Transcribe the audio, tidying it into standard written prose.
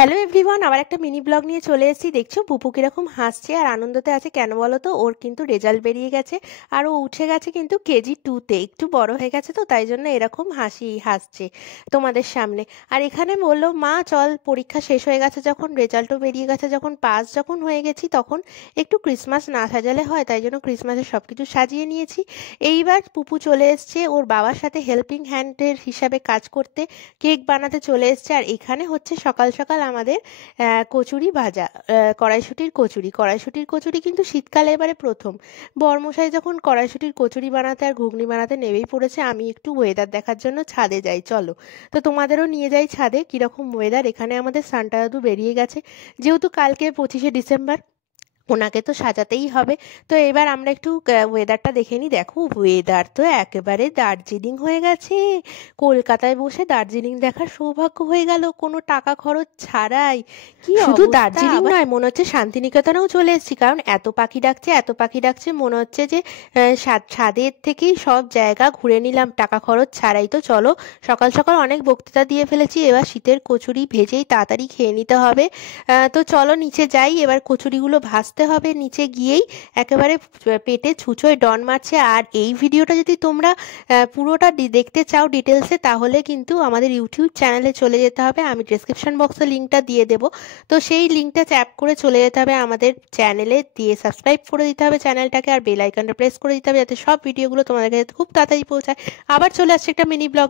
Hello everyone, আবার একটা mini blog নিয়ে চলে এসেছি। দেখছো পুপু কিরকম হাসছে আর আনন্দতে আছে, কেন বলো তো? ওর কিন্তু রেজাল্ট বেরিয়ে গেছে আর ও উঠে গেছে কিন্তু KG 2-তে। একটু বড় হয়ে গেছে তো তাই জন্য এরকম হাসছে তোমাদের সামনে। আর এখানে বললো, মা চল, পরীক্ষা শেষ হয়ে গেছে যখন, রেজাল্টও বেরিয়ে গেছে যখন, পাস যখন হয়ে গেছি, তখন একটু ক্রিসমাস না সাজালে হয়, তাই জন্য ক্রিসমাসের সব কিছু সাজিয়ে নিয়েছি। এইবার পুপু চলে এসছে ওর বাবার সাথে হেল্পিং হ্যান্ডের হিসাবে কাজ করতে, কেক বানাতে চলে এসছে। আর এখানে হচ্ছে সকাল সকাল আমাদের কচুরি ভাজা, কড়াইশুঁটির কচুরি কিন্তু শীতকালে এবারে প্রথম। বরমশাই যখন কড়াইশুঁটির কচুরি বানাতে আর ঘুগনি বানাতে নেমেই পড়েছে, আমি একটু ওয়েদার দেখার জন্য ছাদে যাই, চলো। তো তোমাদেরও নিয়ে যাই ছাদে, কিরকম ওয়েদার। এখানে আমাদের সান্টা দাদু বেরিয়ে গেছে, যেহেতু কালকে 25শে ডিসেম্বর, ওনাকে তো সাজাতেই হবে। তো এবার আমরা একটু ওয়েদারটা দেখে নিই। দেখো, ওয়েদার তো একেবারে দার্জিলিং হয়ে গেছে। কলকাতায় বসে দার্জিলিং দেখার সৌভাগ্য হয়ে গেল কোনো টাকা খরচ ছাড়াই। কি শুধু অবস্থা! দার্জিলিং নয়, মনে হচ্ছে শান্তিনিকেতনেও চলে এসেছি, কারণ এত পাখি ডাকছে মনে হচ্ছে যে ছাদের থেকেই সব জায়গা ঘুরে নিলাম টাকা খরচ ছাড়াই। তো চলো, সকাল সকাল অনেক বক্তৃতা দিয়ে ফেলেছি, এবার শীতের কচুরি ভেজেই তাড়াতাড়ি খেয়ে নিতে হবে। তো চলো নিচে যাই, এবার কচুরিগুলো ভাজতে হবে। নিচে গিয়েই একেবারে পেটে ছুঁচোয় ডন মারছে। আর এই ভিডিওটা যদি তোমরা পুরোটা দেখতে চাও ডিটেলসে, তাহলে কিন্তু আমাদের ইউটিউব চ্যানেলে চলে যেতে হবে, আমি ডেসক্রিপশন বক্সে লিঙ্কটা দিয়ে দেবো। তো সেই লিঙ্কটা ট্যাপ করে চলে যেতে হবে আমাদের চ্যানেলে, দিয়ে সাবস্ক্রাইব করে দিতে হবে চ্যানেলটাকে, আর বেল আইকনটা প্রেস করে দিতে হবে, যাতে সব ভিডিওগুলো তোমাদের কাছে খুব তাড়াতাড়ি পৌঁছায়। আবার চলে আসছে একটা মিনি ব্লগ।